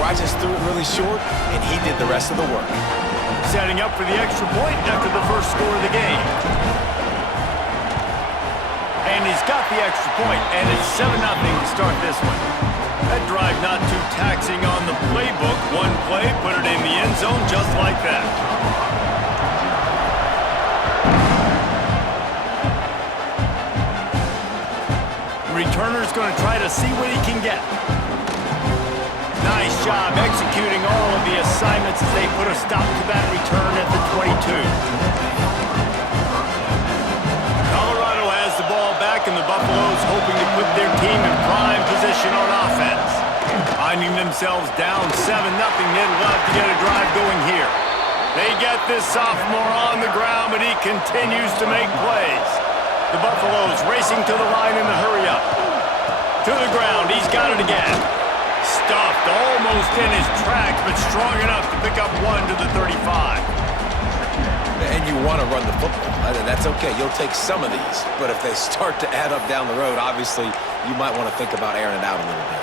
where I just threw it really short, and he did the rest of the work. Setting up for the extra point after the first score of the game. And he's got the extra point, and it's 7-0 to start this one. That drive not too taxing on the playbook. One play, put it in the end zone just like that. Returner's going to try to see what he can get. Nice job executing all of the assignments as they put a stop to that return at the 22. Colorado has the ball back, and the Buffaloes hoping to put their team in prime position on offense. Finding themselves down 7-0, they'd love to get a drive going here. They get this sophomore on the ground, but he continues to make plays. The Buffaloes racing to the line in the hurry-up. To the ground, he's got it again. Stuffed almost in his tracks, but strong enough to pick up one to the 35. And you want to run the football. That's okay. You'll take some of these. But if they start to add up down the road, obviously, you might want to think about airing it out a little bit.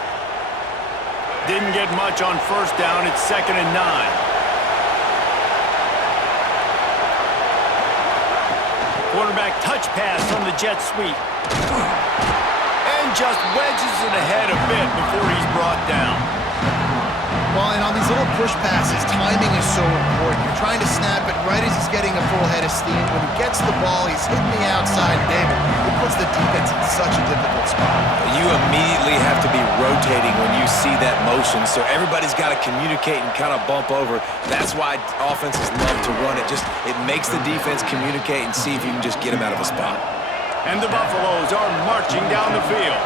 Didn't get much on first down. It's 2nd and 9. Quarterback touch pass on the jet sweep. And just wedges it ahead a bit before he's brought down. Well, and on these little push passes, timing is so important. You're trying to snap it right as he's getting a full head of steam. When he gets the ball, he's hitting the outside. David, it puts the defense in such a difficult spot. You immediately have to be rotating when you see that motion, so everybody's got to communicate and kind of bump over. That's why offenses love to run it. It makes the defense communicate and see if you can just get him out of a spot. And the Buffaloes are marching down the field.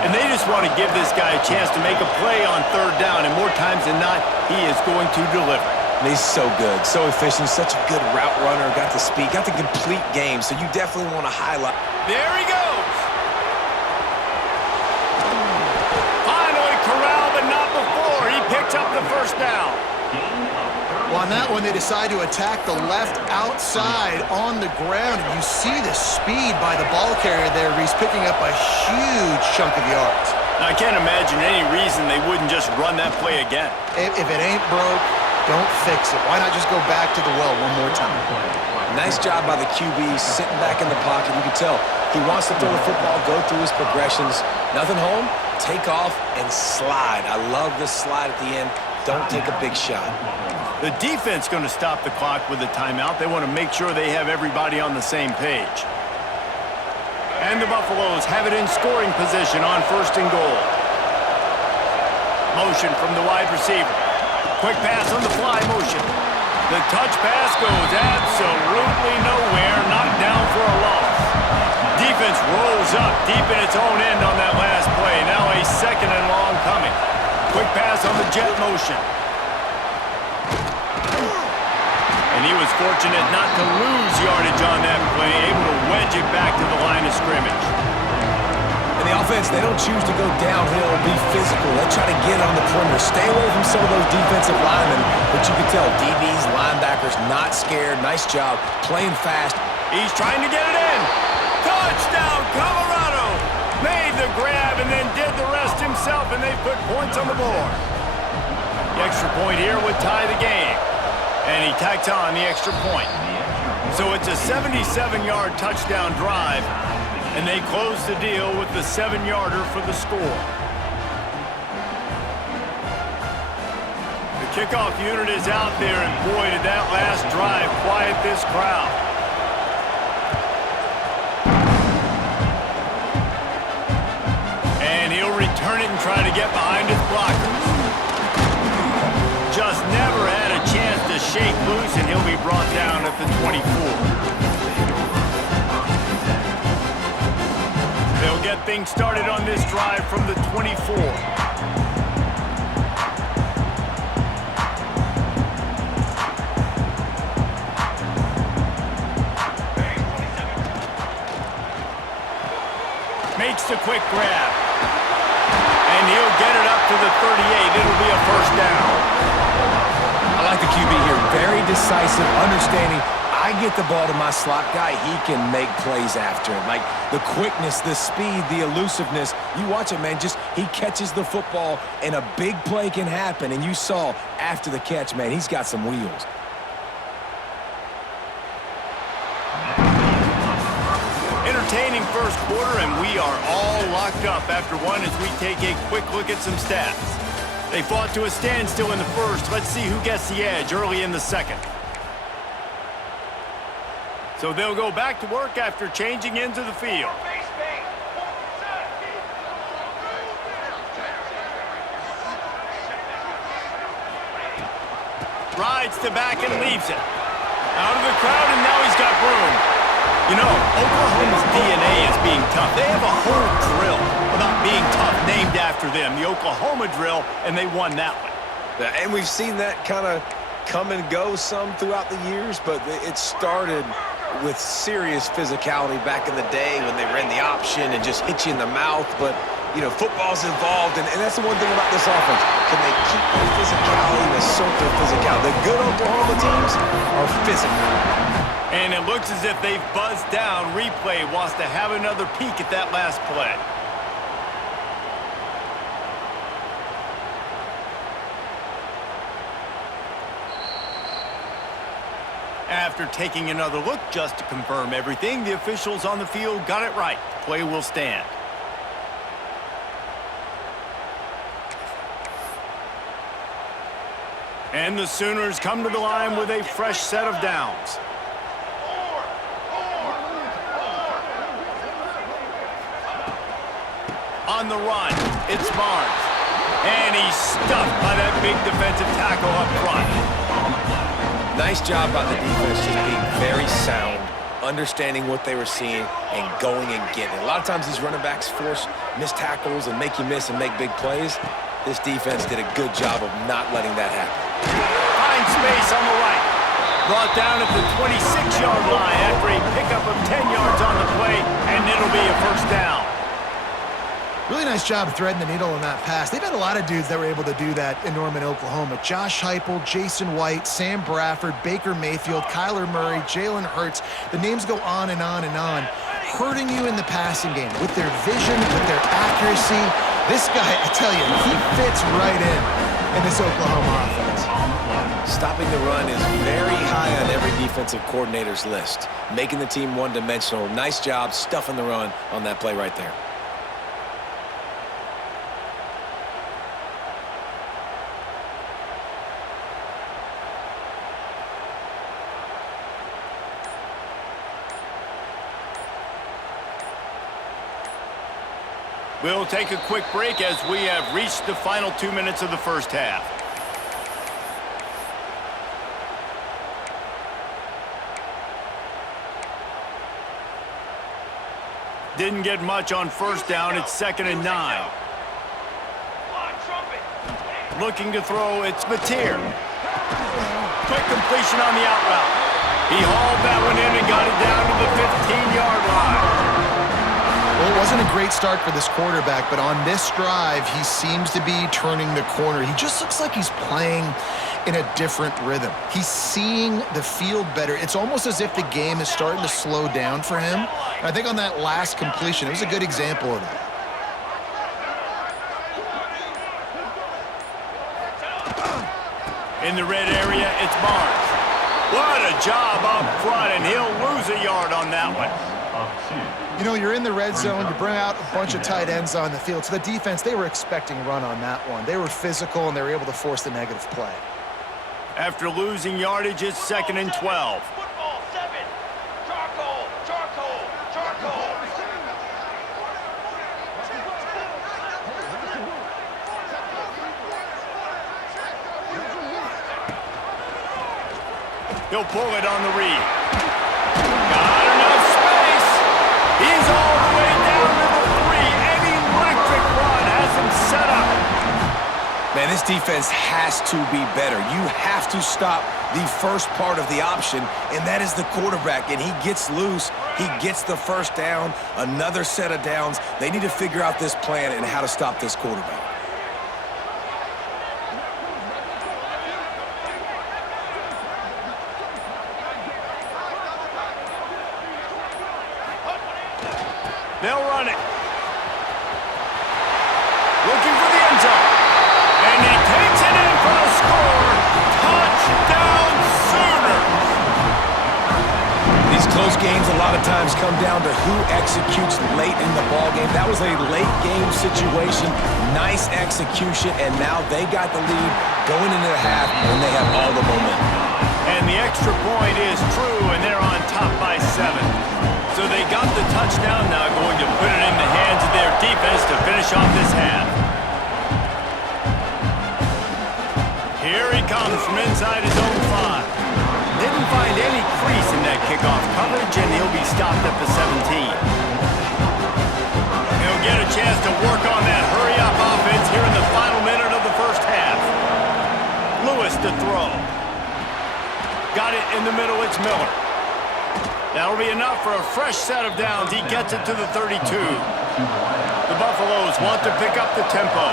And they just want to give this guy a chance to make a play on 3rd down, and more times than not, he is going to deliver. And he's so good, so efficient, such a good route runner, got the speed, got the complete game, so you definitely want to highlight. There he goes! Finally corralled, but not before. He picks up the first down. Well, on that one, they decide to attack the left outside on the ground. And you see the speed by the ball carrier there. He's picking up a huge chunk of yards. I can't imagine any reason they wouldn't just run that play again. If it ain't broke, don't fix it. Why not just go back to the well one more time? Nice job by the QB, sitting back in the pocket. You can tell he wants to throw the football, go through his progressions. Nothing home, take off, and slide. I love this slide at the end. Don't take a big shot. The defense going to stop the clock with a timeout. They want to make sure they have everybody on the same page. And the Buffaloes have it in scoring position on 1st and goal. Motion from the wide receiver. Quick pass on the fly motion. The touch pass goes absolutely nowhere. Knocked down for a loss. Defense rolls up deep in its own end on that last play. Now a 2nd and long coming. Quick pass on the jet motion. And he was fortunate not to lose yardage on that play, able to wedge it back to the line of scrimmage. And the offense, they don't choose to go downhill, be physical. They try to get on the perimeter, stay away from some of those defensive linemen. But you can tell DBs, linebackers, not scared. Nice job, playing fast. He's trying to get it in. Touchdown, Colorado! Made the grab and then did the rest himself, and they put points on the board. The extra point here would tie the game. And he tacks on the extra point. So it's a 77-yard touchdown drive, and they close the deal with the 7-yarder for the score. The kickoff unit is out there, and boy, did that last drive quiet this crowd. And he'll return it and try to get behind his blockers. Just never had a chance to shake loose, and he'll be brought down at the 24. They'll get things started on this drive from the 24. Makes the quick grab. And he'll get it up to the 38. It'll be a 1st down. I like the QB here. Very decisive, understanding. I I get the ball to my slot guy, he can make plays after it. Like the quickness, the speed, the elusiveness. You watch it, man, just he catches the football and a big play can happen. And you saw after the catch, man, he's got some wheels. Entertaining first quarter, and we are all locked up after one as we take a quick look at some stats. They fought to a standstill in the first. Let's see who gets the edge early in the second. So they'll go back to work after changing into the field. Rides to back and leaves it. Out of the crowd, and now he's got room. You know, Oklahoma's DNA is being tough. They have a whole drill about being tough named after them, the Oklahoma drill, and they won that one. Yeah, and we've seen that kind of come and go some throughout the years, but it started with serious physicality back in the day when they ran the option and just hit you in the mouth. But, you know, football's involved, and that's the one thing about this offense. Can they keep their physicality and assert their physicality? The good Oklahoma teams are physical. And it looks as if they've buzzed down. Replay wants to have another peek at that last play. After taking another look just to confirm everything, the officials on the field got it right. Play will stand. And the Sooners come to the line with a fresh set of downs. On the run, it's Barnes. And he's stuffed by that big defensive tackle up front. Nice job by the defense, just being very sound, understanding what they were seeing, and going and getting it. A lot of times these running backs force missed tackles and make you miss and make big plays. This defense did a good job of not letting that happen. Finds space on the right. Brought down at the 26-yard line after a pickup of 10 yards on the play, and it'll be a first down. Really nice job threading the needle on that pass. They've had a lot of dudes that were able to do that in Norman, Oklahoma. Josh Heupel, Jason White, Sam Bradford, Baker Mayfield, Kyler Murray, Jalen Hurts. The names go on and on and on. Hurting you in the passing game with their vision, with their accuracy. This guy, I tell you, he fits right in this Oklahoma offense. Stopping the run is very high on every defensive coordinator's list. Making the team one-dimensional. Nice job stuffing the run on that play right there. We'll take a quick break as we have reached the final 2 minutes of the first half. Didn't get much on first down. It's 2nd and 9. Looking to throw, it's Mateer. Quick completion on the out route. He hauled that one in and got it down to the 15-yard line. Well, it wasn't a great start for this quarterback, but on this drive, he seems to be turning the corner. He just looks like he's playing in a different rhythm. He's seeing the field better. It's almost as if the game is starting to slow down for him. And I think on that last completion, it was a good example of that. In the red area, it's Barnes. What a job up front, and he'll lose a yard on that one. You know, you're in the red zone, you bring out a bunch of tight ends on the field. So the defense, they were expecting run on that one. They were physical, and they were able to force the negative play. After losing yardage, it's 2nd and 12. Football 7. Charcoal, charcoal, charcoal. He'll pull it on the read. Got enough space. He's all the way down to the 3. An electric run has him set up. Man, this defense has to be better. You have to stop the first part of the option, and that is the quarterback. And he gets loose. He gets the first down, another set of downs. They need to figure out this plan and how to stop this quarterback. They'll run it. Looking for the end zone. And he takes it in for a score. Touchdown Sooners. These close games a lot of times come down to who executes late in the ballgame. That was a late game situation. Nice execution, and now they got the lead going into the half when they have all the momentum. And the extra point is true, and they're on top by 7. So they got the touchdown, now going to put it in the hands of their defense to finish off this half. Here he comes from inside his own 5. Didn't find any crease in that kickoff coverage, and he'll be stopped at the 17. He'll get a chance to work on that hurry-up offense here in the final minute of the first half. Lewis to throw. Got it in the middle, it's Miller. That'll be enough for a fresh set of downs. He gets it to the 32. The Buffaloes want to pick up the tempo.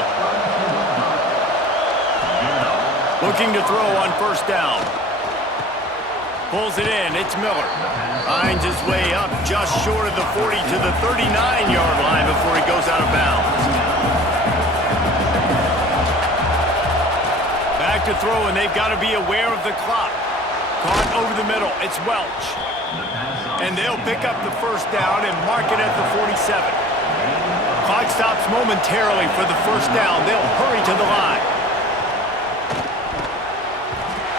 Looking to throw on first down. Pulls it in, it's Miller. Finds his way up just short of the 40 to the 39-yard line before he goes out of bounds. Back to throw, and they've got to be aware of the clock. Caught over the middle, it's Welch. And they'll pick up the first down and mark it at the 47. Clock stops momentarily for the first down. They'll hurry to the line.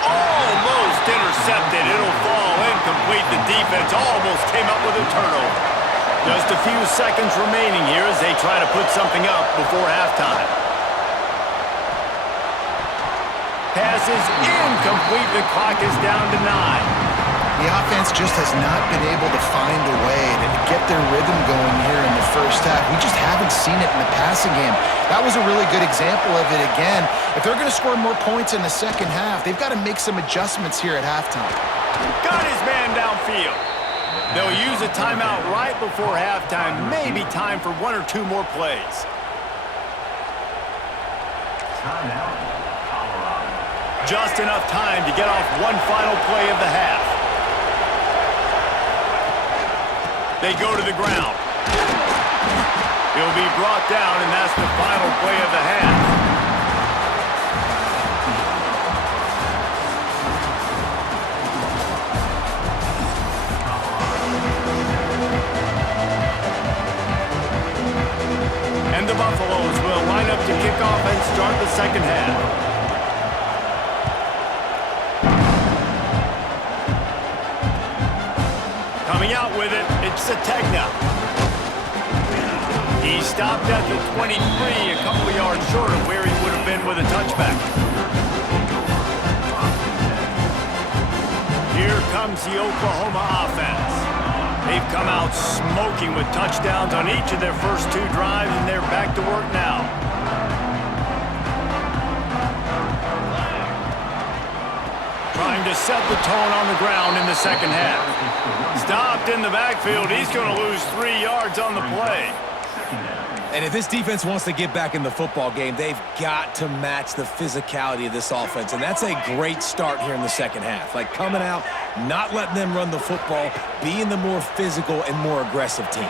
Almost intercepted. It'll fall incomplete. The defense almost came up with a turnover. Just a few seconds remaining here as they try to put something up before halftime. Pass is incomplete. The clock is down to 9. The offense just has not been able to find a way to get their rhythm going here in the first half. We just haven't seen it in the passing game. That was a really good example of it again. If they're going to score more points in the second half, they've got to make some adjustments here at halftime. Got his man downfield. They'll use a timeout right before halftime. Maybe time for 1 or 2 more plays. Just enough time to get off one final play of the half. They go to the ground. He'll be brought down, and that's the final play of the half. And the Buffaloes will line up to kick off and start the second half. Coming out with it, it's Sategna. He stopped at the 23, a couple of yards short of where he would have been with a touchback. Here comes the Oklahoma offense. They've come out smoking with touchdowns on each of their first 2 drives, and they're back to work now. Trying to set the tone on the ground in the second half. Stopped in the backfield. He's going to lose 3 yards on the play. And if this defense wants to get back in the football game, they've got to match the physicality of this offense. And that's a great start here in the second half. Like coming out, not letting them run the football, being the more physical and more aggressive team.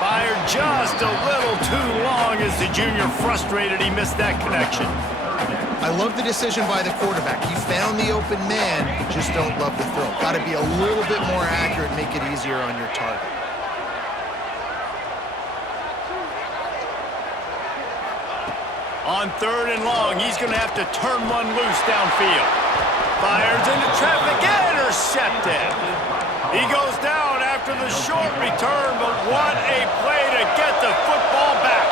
Fired just a little too long as the junior frustrated. He missed that connection. I love the decision by the quarterback. He found the open man, just don't love the throw. Got to be a little bit more accurate, make it easier on your target. On 3rd and long, he's going to have to turn one loose downfield. Fires into traffic, intercepted. He goes down after the short return, but what a play to get the football back.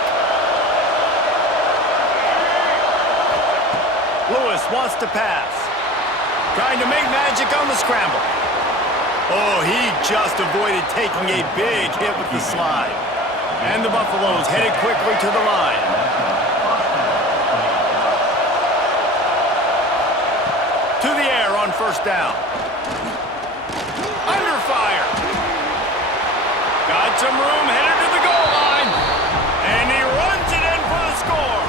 Lewis wants to pass. Trying to make magic on the scramble. Oh, he just avoided taking a big hit with the slide. And the Buffaloes headed quickly to the line. To the air on first down. Under fire. Got some room, headed to the goal line. And he runs it in for the score.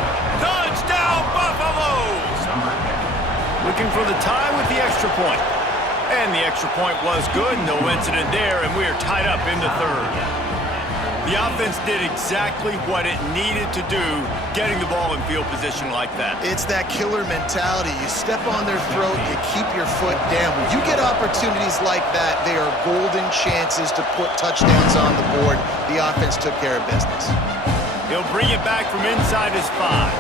Touchdown, Buffaloes! Looking for the tie with the extra point. And the extra point was good. No incident there, and we are tied up in the 3rd. The offense did exactly what it needed to do, getting the ball in field position like that. It's that killer mentality. You step on their throat, you keep your foot down. When you get opportunities like that, they are golden chances to put touchdowns on the board. The offense took care of business. He'll bring it back from inside his 5.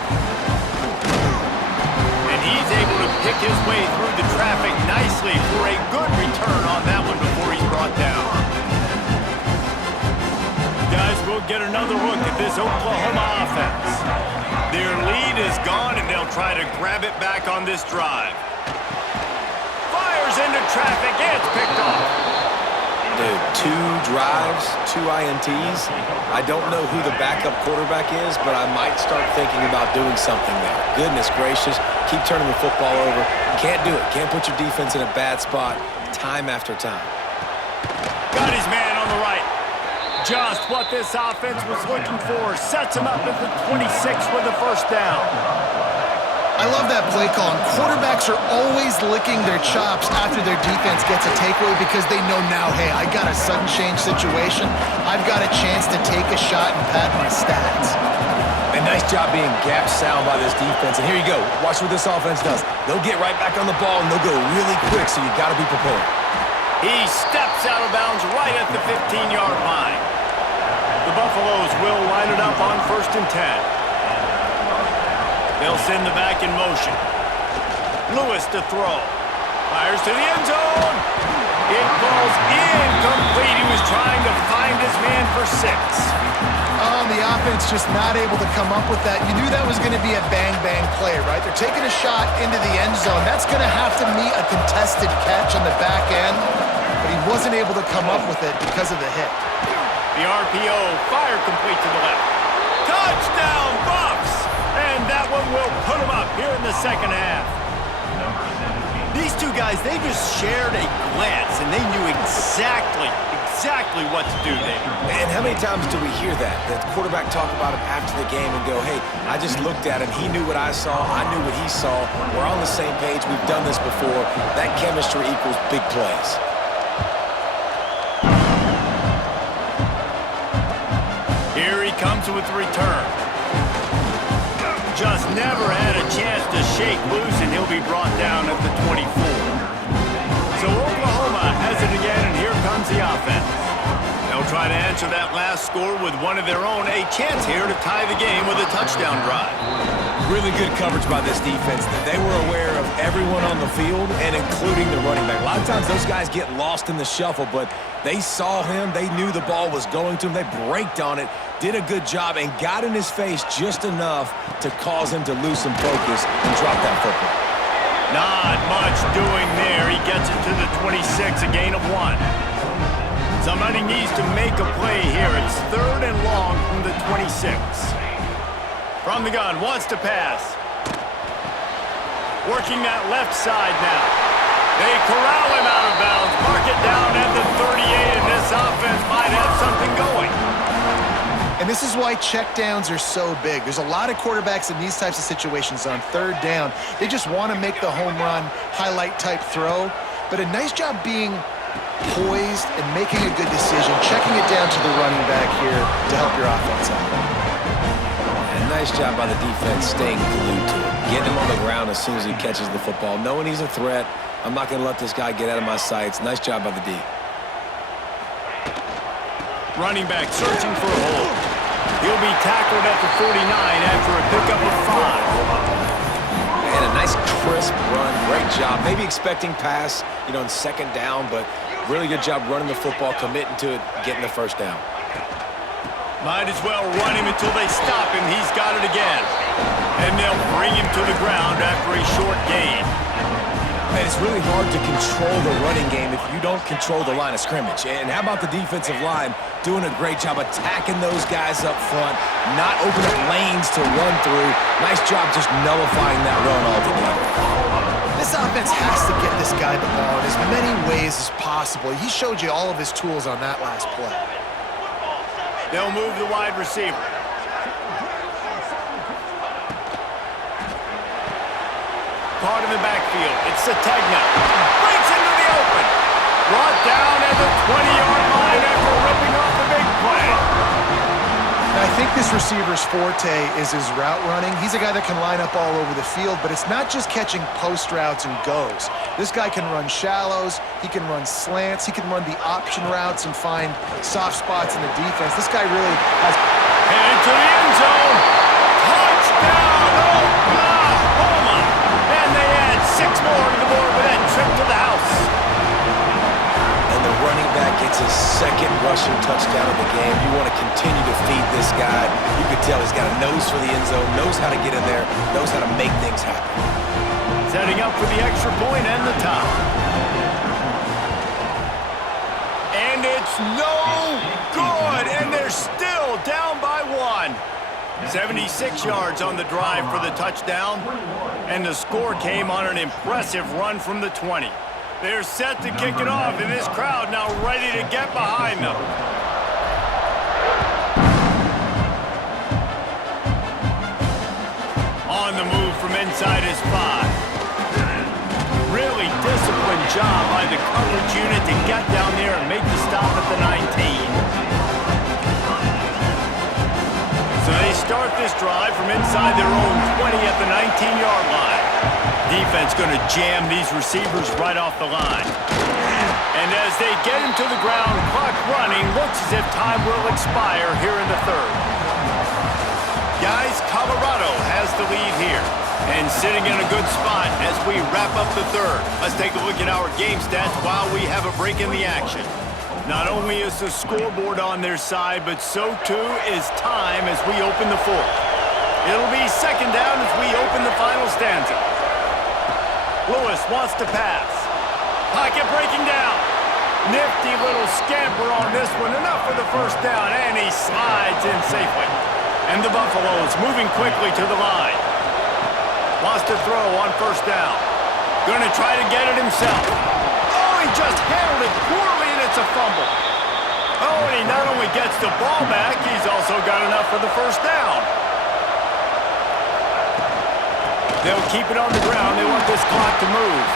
And he's able to pick his way through the traffic nicely for a good return on that one before he's brought down. Guys, we'll get another look at this Oklahoma offense. Their lead is gone, and they'll try to grab it back on this drive. Fires into traffic, and it's picked off. Dude, 2 drives, 2 INTs. I don't know who the backup quarterback is, but I might start thinking about doing something there. Goodness gracious, keep turning the football over. Can't do it. Can't put your defense in a bad spot time after time. Got his man on the right. Just what this offense was looking for. Sets him up at the 26 with the first down. I love that play call. And quarterbacks are always licking their chops after their defense gets a takeaway because they know now, hey, I got a sudden change situation. I've got a chance to take a shot and pad my stats. And nice job being gap sound by this defense. And here you go. Watch what this offense does. They'll get right back on the ball, and they'll go really quick, so you got to be prepared. He steps out of bounds right at the 15-yard line. The Buffaloes will line it up on 1st and 10. They'll send the back in motion. Lewis to throw. Fires to the end zone. It falls incomplete. He was trying to find his man for 6. Oh, the offense just not able to come up with that. You knew that was going to be a bang-bang play, right? They're taking a shot into the end zone. That's going to have to meet a contested catch on the back end, but he wasn't able to come up with it because of the hit. The RPO, fire complete to the left. Touchdown, Buffs! And that one will put them up here in the second half. These two guys, they just shared a glance, and they knew exactly what to do there. And how many times do we hear that? The quarterback talk about him after the game and go, hey, I just looked at him. He knew what I saw. I knew what he saw. We're on the same page. We've done this before. That chemistry equals big plays. Here he comes with the return. Just never had a chance to shake loose, and he'll be brought down at the 24. So Oklahoma has it again, and here comes the offense. They'll try to answer that last score with one of their own. A chance here to tie the game with a touchdown drive. Really good coverage by this defense. They were aware of everyone on the field, and including the running back. A lot of times those guys get lost in the shuffle, but they saw him. They knew the ball was going to him. They braked on it, did a good job, and got in his face just enough to cause him to lose some focus and drop that football. Not much doing there. He gets it to the 26, a gain of 1. Somebody needs to make a play here. It's 3rd and long from the 26. From the gun, wants to pass. Working that left side now. They corral him out of bounds. Mark it down at the 38, and this offense might have something going. And this is why checkdowns are so big. There's a lot of quarterbacks in these types of situations on 3rd down. They just want to make the home run, highlight-type throw. But a nice job being poised and making a good decision, checking it down to the running back here to help your offense out. And nice job by the defense staying glued to him. Getting him on the ground as soon as he catches the football. Knowing he's a threat, I'm not going to let this guy get out of my sights. Nice job by the D. Running back searching for a hole. He'll be tackled at the 49 after a pickup of 5. And a nice crisp run. Great job. Maybe expecting pass, in 2nd down, but really good job running the football, committing to it, getting the 1st down. Might as well run him until they stop him. He's got it again. And they'll bring him to the ground after a short gain. And it's really hard to control the running game if you don't control the line of scrimmage. And how about the defensive line doing a great job attacking those guys up front, not opening up lanes to run through. Nice job just nullifying that run altogether. This offense has to get this guy the ball in as many ways as possible. He showed you all of his tools on that last play. They'll move the wide receiver. Caught in the backfield. It's Sategna. Breaks into the open. Brought down at the 20-yard line after ripping off the big play. I think this receiver's forte is his route running. He's a guy that can line up all over the field, but it's not just catching post routes and goes. This guy can run shallows, he can run slants, he can run the option routes and find soft spots in the defense. This guy really has... Headed to the end zone. Touchdown, Oklahoma! And they add 6 more to the board with that trip to the house. And the running back gets his second rushing touchdown of the game. You want to continue to feed this guy. You can tell he's got a nose for the end zone, knows how to get in there, knows how to make things happen. Setting up for the extra point and the top. And it's no good, and they're still down by 1. 76 yards on the drive for the touchdown, and the score came on an impressive run from the 20. They're set to kick it off, and this crowd now ready to get behind them. On the move from inside his 5. Really disciplined job by the coverage unit to get down there and make the stop at the 19. So they start this drive from inside their own 20 at the 19-yard line. Defense going to jam these receivers right off the line. And as they get him to the ground, clock running, looks as if time will expire here in the third. Guys, Colorado has the lead here and sitting in a good spot as we wrap up the third. Let's take a look at our game stats while we have a break in the action. Not only is the scoreboard on their side, but so too is time as we open the fourth. It'll be second down as we open the final stanza. Lewis wants to pass. Pocket breaking down. Nifty little scamper on this one. Enough for the first down, and he slides in safely. And the Buffaloes moving quickly to the line. Wants to throw on first down. Going to try to get it himself. Oh, he just handled it poorly, and it's a fumble. Oh, and he not only gets the ball back, he's also got enough for the first down. They'll keep it on the ground. They want this clock to move.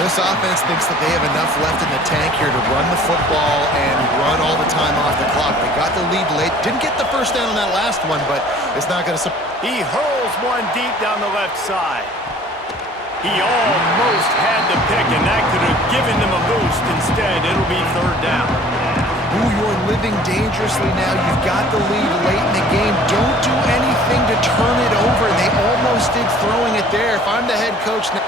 This offense thinks that they have enough left in the tank here to run the football and run all the time off the clock. They got the lead late. Didn't get the first down on that last one, but it's not going to... He hurls one deep down the left side. He almost had the pick, and that could have given them a boost. Instead, it'll be third down. Ooh, you're living dangerously now. You've got the lead late in the game. Don't do anything to turn it over. They almost did throwing it there. If I'm the head coach now...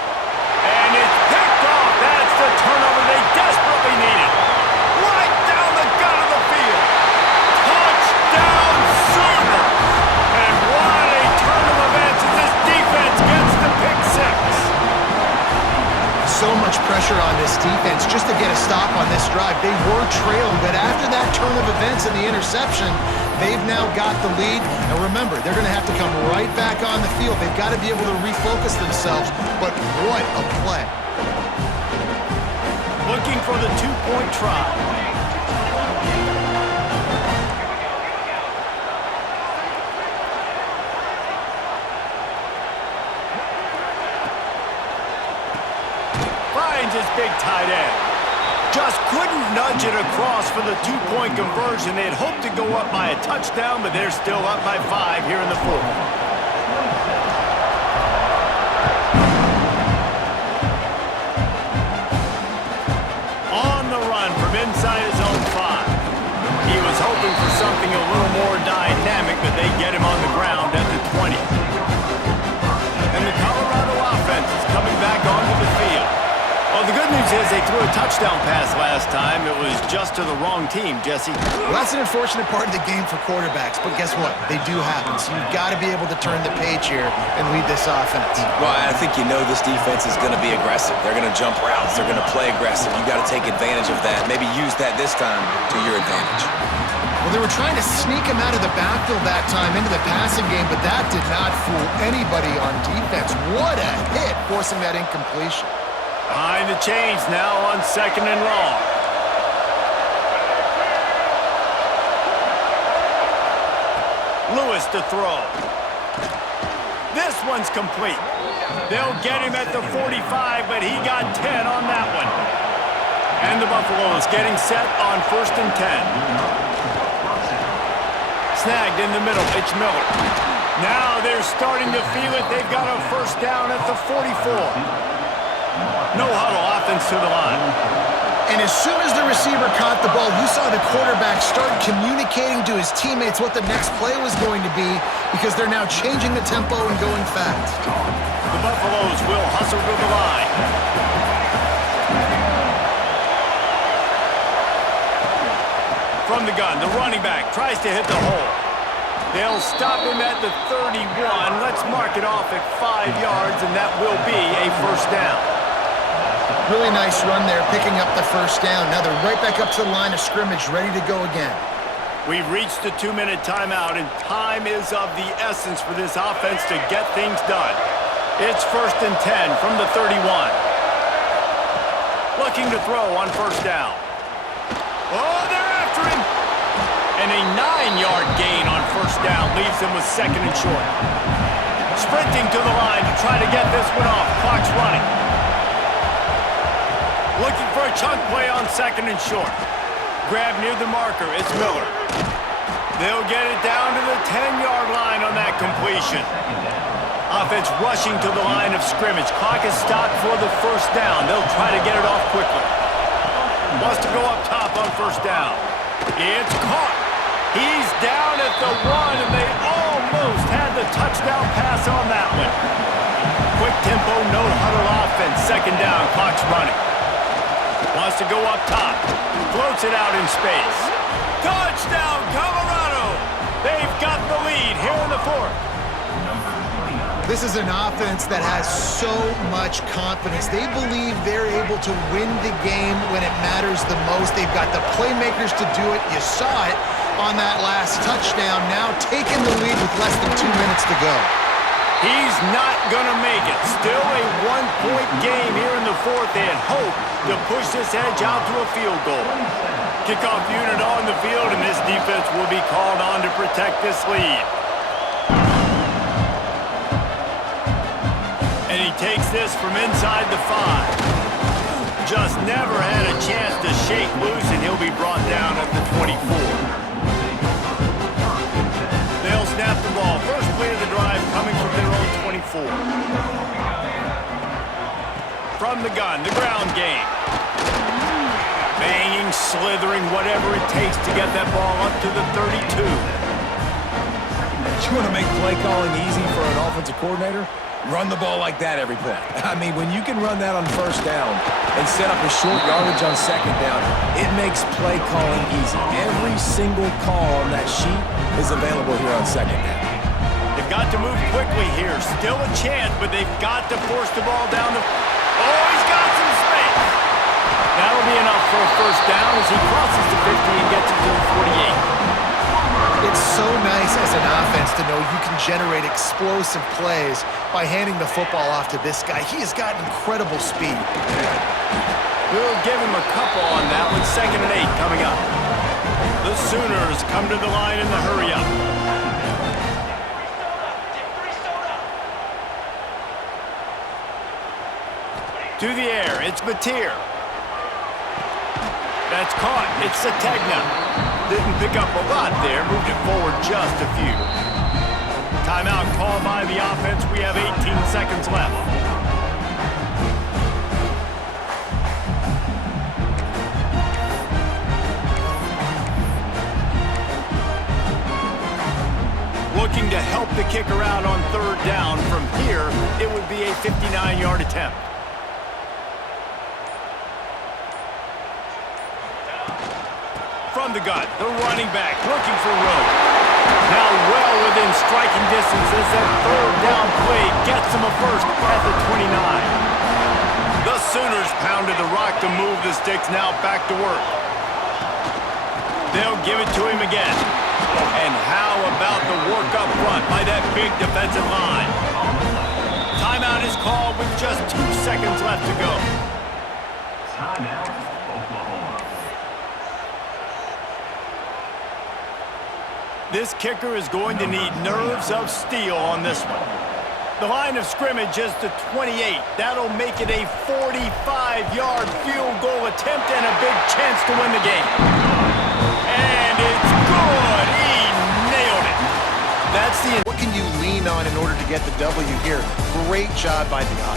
And it's picked off. That's the turnover they desperately needed. Right down the gut of the field. Touchdown, Sooners. And what a turn of events as this defense gets the pick 6. So much pressure on this defense just to get a stop on this drive. They were trailing, but after that turn of events and the interception, they've now got the lead. And remember, they're going to have to come right back on the field. They've got to be able to refocus themselves, but what a play. Looking for the 2-point try. Finds his big tight end. Just couldn't nudge it across for the 2-point conversion. They'd hoped to go up by a touchdown, but they're still up by 5 here in the fourth. On the run from inside his own 5. He was hoping for something a little more dynamic, but they get him on the ground at the 20. And the Colorado offense is coming back onto the field. Well, the good news is they threw a touchdown pass last time. It was just to the wrong team, Jesse. Well, that's an unfortunate part of the game for quarterbacks, but guess what? They do happen, so you've got to be able to turn the page here and lead this offense. Well, I think you know this defense is going to be aggressive. They're going to jump routes. They're going to play aggressive. You got to take advantage of that. Maybe use that this time to your advantage. Well, they were trying to sneak him out of the backfield that time into the passing game, but that did not fool anybody on defense. What a hit, forcing that incompletion. Behind the chains now on 2nd and long. Lewis to throw. This one's complete. They'll get him at the 45, but he got 10 on that one. And the Buffaloes getting set on 1st and 10. Snagged in the middle. It's Miller. Now they're starting to feel it. They've got a first down at the 44. No huddle, offense to the line. And as soon as the receiver caught the ball, you saw the quarterback start communicating to his teammates what the next play was going to be because they're now changing the tempo and going fast. The Buffaloes will hustle to the line. From the gun, the running back tries to hit the hole. They'll stop him at the 31. Let's mark it off at 5 yards, and that will be a first down. Really nice run there, picking up the first down. Now they're right back up to the line of scrimmage, ready to go again. We've reached the 2-minute timeout, and time is of the essence for this offense to get things done. It's 1st and 10 from the 31. Looking to throw on first down. Oh, they're after him! And a 9-yard gain on first down leaves him with 2nd and short. Sprinting to the line to try to get this one off. Clock's running. Looking for a chunk play on 2nd and short. Grab near the marker. It's Miller. They'll get it down to the 10-yard line on that completion. Offense rushing to the line of scrimmage. Clock is stopped for the first down. They'll try to get it off quickly. Wants to go up top on first down. It's caught. He's down at the 1, and they almost had the touchdown pass on that one. Quick tempo, no huddle offense. 2nd down, clock's running. Wants to go up top. Floats it out in space. Touchdown, Colorado! They've got the lead here in the 4th. This is an offense that has so much confidence. They believe they're able to win the game when it matters the most. They've got the playmakers to do it. You saw it on that last touchdown. Now taking the lead with less than 2 minutes to go. He's not going to make it. Still a 1-point game here in the 4th, and hope to push this edge out to a field goal. Kickoff unit on the field, and this defense will be called on to protect this lead. And he takes this from inside the 5. Just never had a chance to shake loose, and he'll be brought down at the 24. They'll snap the ball. First play of the drive coming from their own 24. From the gun, the ground game. Banging, slithering, whatever it takes to get that ball up to the 32. You want to make play calling easy for an offensive coordinator? Run the ball like that every play. I mean, when you can run that on first down and set up a short yardage on 2nd down, it makes play calling easy. Every single call on that sheet is available here on 2nd down. They've got to move quickly here. Still a chance, but they've got to force the ball down the... Oh, he's got some space! That'll be enough for a first down as he crosses the 50 and gets it to the 48. It's so nice as an offense to know you can generate explosive plays by handing the football off to this guy. He has got incredible speed. We'll give him a couple on that one. 2nd and 8 coming up. The Sooners come to the line in the hurry-up. To the air, it's Mateer. That's caught. It's Sategna. Didn't pick up a lot there. Moved it forward just a few. Timeout called by the offense. We have 18 seconds left. Looking to help the kicker out on 3rd down. From here, it would be a 59-yard attempt. From the gun, the running back looking for room. Now well within striking distance as that 3rd down play gets him a first at the 29. The Sooners pounded the rock to move the sticks, now back to work. They'll give it to him again. And how about the work up front by that big defensive line? Timeout is called with just 2 seconds left to go. Timeout, Oklahoma. This kicker is going to need nerves of steel on this one. The line of scrimmage is the 28. That'll make it a 45-yard field goal attempt and a big chance to win the game. And it's good. He nailed That's the... What can you lean on in order to get the W here? Great job by the offense.